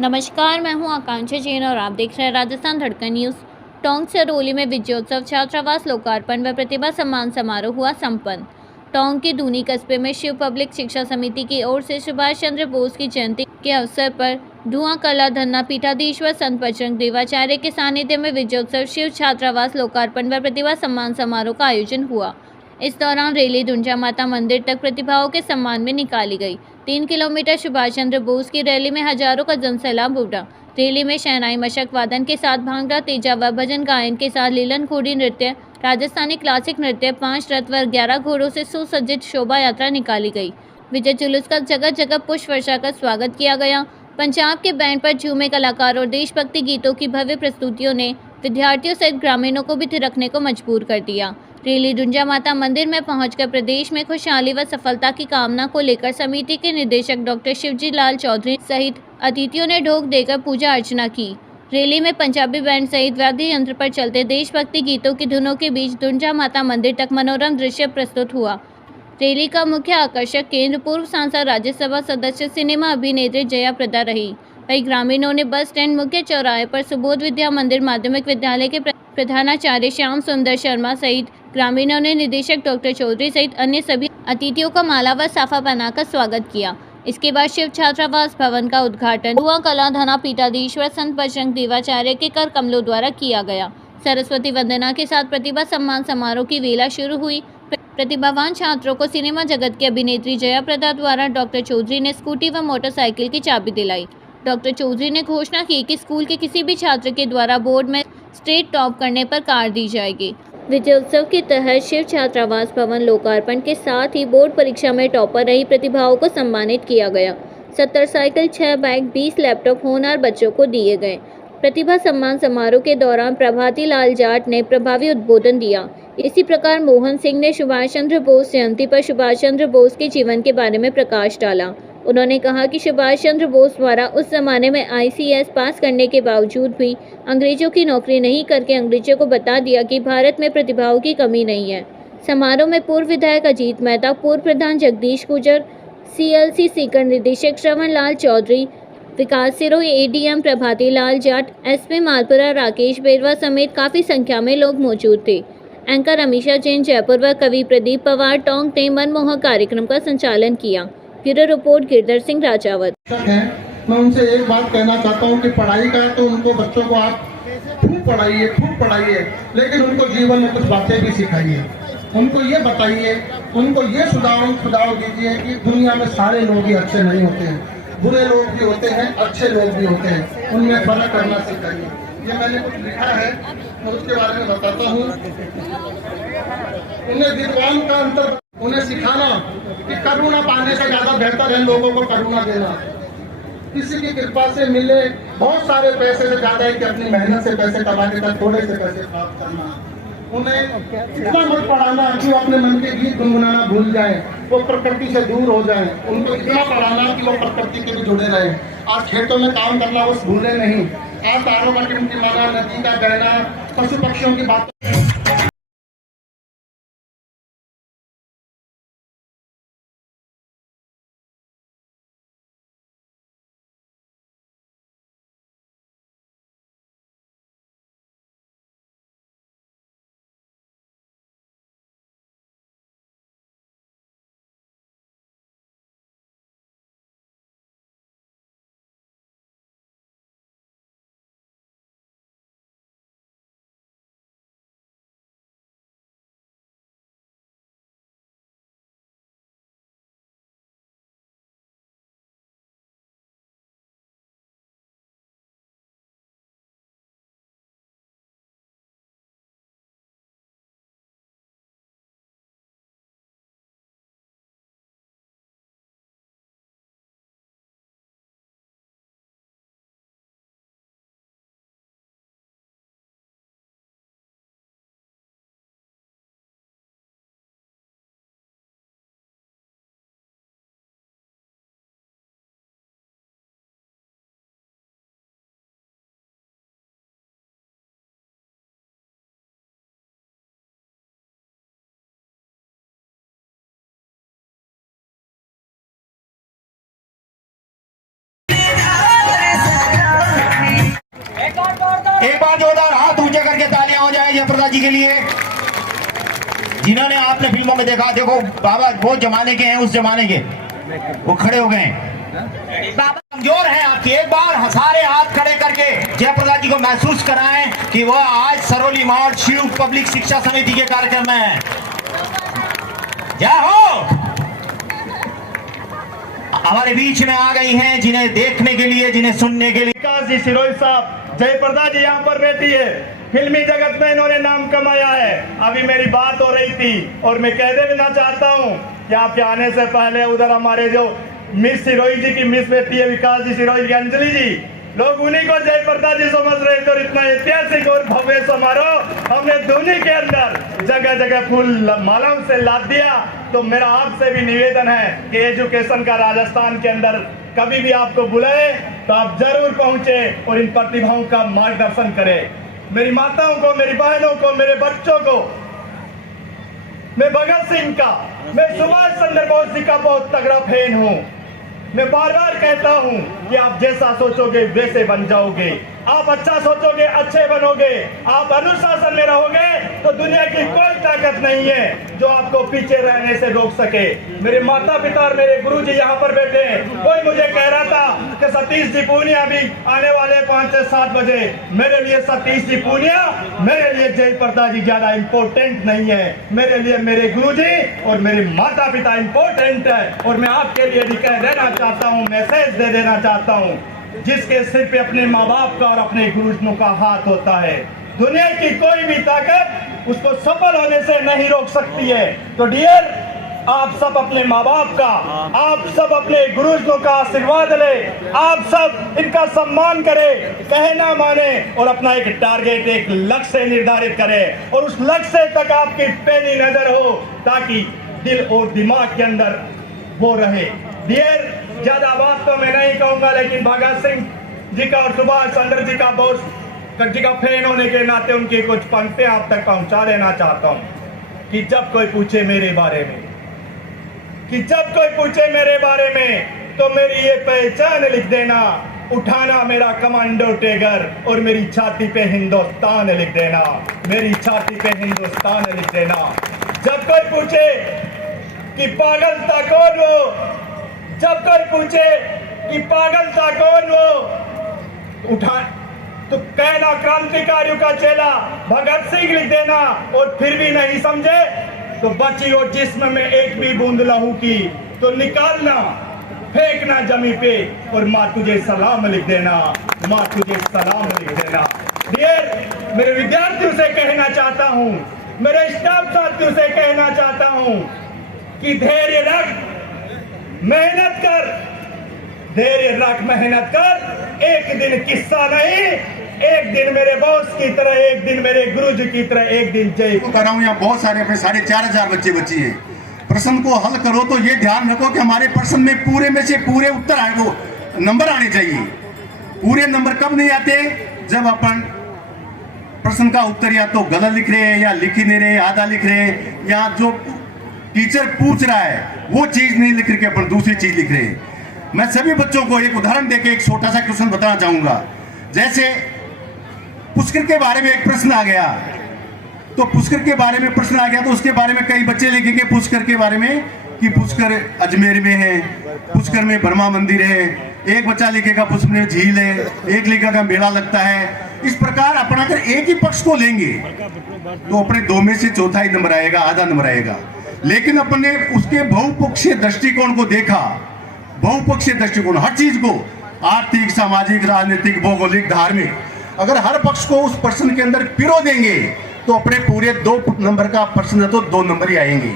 नमस्कार, मैं हूं आकांक्षा जैन और आप देख रहे हैं राजस्थान धड़कन न्यूज़। टोंक सिरोली में विजयोत्सव छात्रावास लोकार्पण व प्रतिभा सम्मान समारोह हुआ संपन्न। टोंक के दूनी कस्बे में शिव पब्लिक शिक्षा समिति की ओर से सुभाष चंद्र बोस की जयंती के अवसर पर धुआं कला धन्ना पीठाधीश्वर संत बजरंग देवाचार्य के सानिध्य में विजयोत्सव शिव छात्रावास लोकार्पण व प्रतिभा सम्मान समारोह का आयोजन हुआ। इस दौरान रैली दुंजा माता मंदिर तक प्रतिभाओं के सम्मान में निकाली गई। 3 किलोमीटर सुभाष चंद्र बोस की रैली में हजारों का जनसैलाब उमड़ा। रैली में शहनाई मशक वादन के साथ भांगड़ा तेजा व भजन गायन के साथ लीलन खोड़ी नृत्य, राजस्थानी क्लासिक नृत्य, 5 रथ व 11 घोड़ों से सुसज्जित शोभा यात्रा निकाली गई। विजय जुलूस का जगह जगह पुष्प वर्षा का स्वागत किया गया। पंजाब के बैंड पर झूमे कलाकार और देशभक्ति गीतों की भव्य प्रस्तुतियों ने विद्यार्थियों सहित ग्रामीणों को भी थिरकने को मजबूर कर दिया। रैली दुंजा माता मंदिर में पहुंचकर प्रदेश में खुशहाली व सफलता की कामना को लेकर समिति के निदेशक डॉक्टर शिवजी लाल चौधरी सहित अतिथियों ने ढोक देकर पूजा अर्चना की। रैली में पंजाबी बैंड सहित वाद्य यंत्र पर चलते देशभक्ति गीतों की धुनों के बीच दुंजा माता मंदिर तक मनोरम दृश्य प्रस्तुत हुआ। रैली का मुख्य आकर्षक केंद्र पूर्व सांसद राज्यसभा सदस्य सिनेमा अभिनेत्री जया प्रदा रही। वही ग्रामीणों ने बस स्टैंड मुख्य चौराहे पर सुबोध विद्या मंदिर माध्यमिक विद्यालय के प्रधानाचार्य श्याम सुंदर शर्मा सहित ग्रामीणों ने निदेशक डॉक्टर चौधरी सहित अन्य सभी अतिथियों का माला व साफा पहनाकर स्वागत किया। इसके बाद शिव छात्रावास भवन का उद्घाटन धुआं कला धना पीठाधीश्वर संत बजरंग देवाचार्य के कर कमलों द्वारा किया गया। सरस्वती वंदना के साथ प्रतिभा सम्मान समारोह की वेला शुरू हुई। प्रतिभावान छात्रों को सिनेमा जगत की अभिनेत्री जया प्रदा द्वारा डॉक्टर चौधरी ने स्कूटी व मोटरसाइकिल की चाबी दिलाई। डॉक्टर चौधरी ने घोषणा की कि स्कूल के किसी भी छात्र के द्वारा बोर्ड में स्टेट टॉप करने पर कार दी जाएगी। विजयोत्सव के तहत शिव छात्रावास भवन लोकार्पण के साथ ही बोर्ड परीक्षा में टॉपर रही प्रतिभाओं को सम्मानित किया गया। 70 साइकिल, 6 बाइक, 20 लैपटॉप होनहार बच्चों को दिए गए। प्रतिभा सम्मान समारोह के दौरान प्रभाती लाल जाट ने प्रभावी उद्बोधन दिया। इसी प्रकार मोहन सिंह ने सुभाष चंद्र बोस जयंती पर सुभाष चंद्र बोस के जीवन के बारे में प्रकाश डाला। उन्होंने कहा कि सुभाष चंद्र बोस द्वारा उस जमाने में ICS पास करने के बावजूद भी अंग्रेजों की नौकरी नहीं करके अंग्रेजों को बता दिया कि भारत में प्रतिभाओं की कमी नहीं है। समारोह में पूर्व विधायक अजीत मेहता, पूर्व प्रधान जगदीश गुजर, CLC सीकर निदेशक श्रवण लाल चौधरी, विकास सिरोही, ADM प्रभाती लाल जाट, SP मालपुरा राकेश बेरवा समेत काफ़ी संख्या में लोग मौजूद थे। एंकर अमीशा जैन जयपुर व कवि प्रदीप पवार टोंक ने मनमोहक कार्यक्रम का संचालन किया। Bureau report Girdhar Singh Rajawat. मैं उनसे एक बात कहना चाहता हूँ कि पढ़ाई का तो उनको बच्चों को आप खूब पढ़ाइए, लेकिन उनको जीवन में कुछ बातें भी सिखाइए। उनको ये बताइए, उनको ये सुझाव दीजिए कि दुनिया में सारे लोग ही अच्छे नहीं होते हैं, बुरे लोग भी होते हैं, अच्छे लोग भी होते हैं, उनमें फर्क करना सिखाइए। ये मैंने कुछ लिखा है, मैं उसके बारे में बताता हूँ। उन्हें विद्वान का अंतर, उन्हें सिखाना कि करुणा पाने से ज्यादा बेहतर है लोगों को करुणा देना। किसी की कृपा से मिले बहुत सारे पैसे से ज्यादा है कि अपनी मेहनत से पैसे कमा के थोड़े से पैसे प्राप्त करना। उन्हें इतना मत पढ़ाना कि वो अपने मन के गीत गुनगुनाना भूल जाए, वो प्रकृति से दूर हो जाए। उनको इतना पढ़ाना कि वो प्रकृति के भी जुड़े रहे। आज खेतों में काम करना वो भूले नहीं। आज तारों का टिमटिमाना, नदी का बहना, पशु पक्षियों की बात एक बार जोरदार हाथ ऊंचे करके तालियां हो जाए जयप्रदा जी के लिए, जिन्होंने आपने फिल्मों में देखा। देखो बाबा बहुत जमाने के हैं, उस जमाने के, वो खड़े हो गए हैं। बाबा कमजोर है आपकी, एक बार सारे हाथ खड़े करके जयप्रदा जी को महसूस कराएं कि वो आज सरोली मार्ट शिव पब्लिक शिक्षा समिति के कार्यक्रम में है। जय हो। हमारे बीच में आ गई हैं, जिन्हें देखने के लिए, जिन्हें सुनने के लिए। विकास जी सिरोही साहब, जयप्रदा जी यहाँ पर बैठी है। फिल्मी जगत में इन्होंने नाम कमाया है। अभी मेरी बात हो रही थी और मैं कह देना चाहता हूँ कि आपके आने से पहले उधर हमारे जो मिस सिरोही जी की मिस बैठी है, विकास जी सिरोही की अंजलि जी, लोग उन्हीं को जयप्रदा जी समझ रहे थे। और इतना ऐतिहासिक और भव्य समारोह हमने धुनी के अंदर जगह जगह फूल मालाओं से लाद दिया। तो मेरा आपसे भी निवेदन है कि एजुकेशन का राजस्थान के अंदर कभी भी आपको बुलाए तो आप जरूर पहुंचे और इन प्रतिभाओं का मार्गदर्शन करें। मेरी माताओं को, मेरी बहनों को, मेरे बच्चों को, मैं भगत सिंह का, मैं सुभाष चंद्र बोस जी का बहुत तगड़ा फैन हूं। मैं बार बार कहता हूं कि आप जैसा सोचोगे वैसे बन जाओगे। आप अच्छा सोचोगे अच्छे बनोगे। आप अनुशासन में रहोगे तो दुनिया की कोई ताकत नहीं है जो आपको पीछे रहने से रोक सके। मेरे माता पिता और मेरे गुरु जी यहाँ पर बैठे हैं। कोई मुझे कह रहा था कि सतीश जी पूनिया भी आने वाले 5 से 7 बजे। मेरे लिए सतीश जी पूनिया, मेरे लिए जयप्रदा जी ज्यादा इम्पोर्टेंट नहीं है। मेरे लिए मेरे गुरु जी और मेरे माता पिता इम्पोर्टेंट है। और मैं आपके लिए भी कह देना चाहता हूँ, मैसेज दे देना चाहता हूँ, जिसके सिर पे अपने माँ बाप का और अपने गुरुजनों का हाथ होता है, दुनिया की कोई भी ताकत उसको सफल होने से नहीं रोक सकती है। तो डियर, आप सब अपने माँ बाप का, आप सब अपने गुरुजनों का आशीर्वाद ले, आप सब इनका सम्मान करें, कहना माने और अपना एक टारगेट, एक लक्ष्य निर्धारित करें और उस लक्ष्य तक आपकी पैनी नजर हो ताकि दिल और दिमाग के अंदर वो रहे। डियर, ज्यादा बात तो मैं नहीं कहूंगा, लेकिन भगत सिंह जी का और सुभाष चंद्र जी का बोस जी का फैन होने के नाते उनकी कुछ पंक्तियां आप तक पहुंचा देना चाहता हूं कि जब कोई पूछे मेरे बारे में, कि जब कोई पूछे मेरे बारे में तो मेरी ये पहचान लिख देना, उठाना मेरा कमांडो टैगर और मेरी छाती पे हिंदुस्तान लिख देना, मेरी छाती पे हिंदुस्तान लिख देना। जब कोई पूछे कि पागल था कौन वो, जब कोई पूछे कि पागल था कौन वो, उठा तो कहना क्रांतिकारियों का चेला भगत सिंह लिख देना। और फिर भी नहीं समझे तो बची हो जिस्म में एक भी बूंद लहू की तो निकालना, फेंकना जमी पे और माँ तुझे सलाम लिख देना, माँ तुझे सलाम लिख देना। डियर, मेरे विद्यार्थियों से कहना चाहता हूँ, मेरे स्टाफ साथियों से कहना चाहता हूँ कि धैर्य रख, मेहनत कर, धैर्य रख, मेहनत कर। एक दिन किस्सा नहीं, एक दिन मेरे बॉस की तरह, एक दिन मेरे गुरुजी की तरह, एक दिन जय कर रहा हूँ। यहाँ बहुत सारे अपने 4,500 बच्चे बच्ची हैं। प्रश्न को हल करो तो ये ध्यान रखो कि हमारे प्रश्न में पूरे में से पूरे उत्तर आए, वो नंबर आने चाहिए। पूरे नंबर कब नहीं आते? जब अपन प्रश्न का उत्तर या तो गलत लिख रहे हैं, या लिख ही नहीं रहे, आधा लिख रहे हैं, या जो टीचर पूछ रहा है वो चीज नहीं लिख के अपन दूसरी चीज लिख रहे हैं। मैं सभी बच्चों को एक उदाहरण देके एक छोटा सा क्वेश्चन बताना चाहूंगा। जैसे पुष्कर के बारे में एक प्रश्न आ गया, तो पुष्कर के बारे में प्रश्न आ गया तो उसके बारे में कई बच्चे लिखेंगे पुष्कर के बारे में कि पुष्कर अजमेर में है, पुष्कर में ब्रह्मा मंदिर है। एक बच्चा लिखेगा पुष्कर में झील है, एक लिखेगा मेला लगता है। इस प्रकार अपन अगर एक ही पक्ष को लेंगे तो अपने 2 में से चौथा ही नंबर आएगा, आधा नंबर आएगा। लेकिन अपन ने उसके बहुपक्षीय दृष्टिकोण को देखा, बहुपक्षीय दृष्टिकोण, हर चीज को, आर्थिक, सामाजिक, राजनीतिक, भौगोलिक, धार्मिक, अगर हर पक्ष को उस प्रश्न के अंदर पिरो देंगे तो अपने पूरे 2 नंबर का प्रश्न है तो 2 नंबर ही आएंगे।